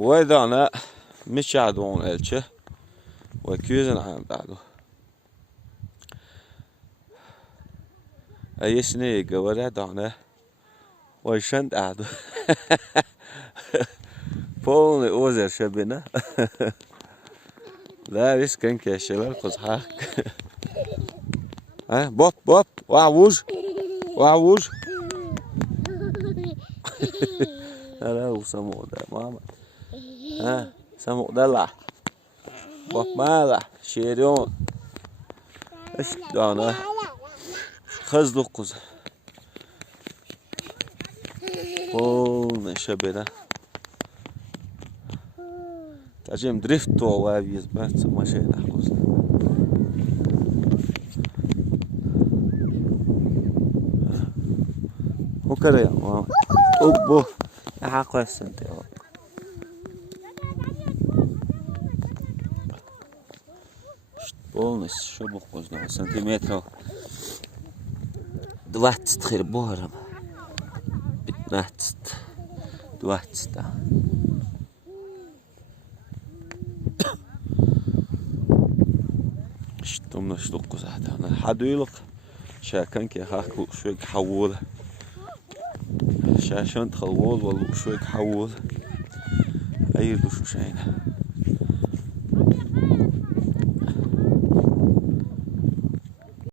وإذا أنا مش عدوان إلشة وكيزن عم بعده أي سنة جوارع دانا ويشند عدو فون أوزر شبنا لا ريسكن كشباب قصحك ها بوب بوب وعوج وعوج هلا وسمو ده ماما ها سمو دلع بوب مالح شيرون ايش دانا خزدو قز فون شبنا تاجم دريفتو وابيز بس ما شيء نحوز وكذا يا ماما أبو حق السنتي بونس شو بقولنا سنتيمتر 20 خير بورم 15 20 شتم نشتق زهدا أنا حدويلك شاكن كي هاكو شوي حول شاشن تخول والله شوي حول أي دوش شينا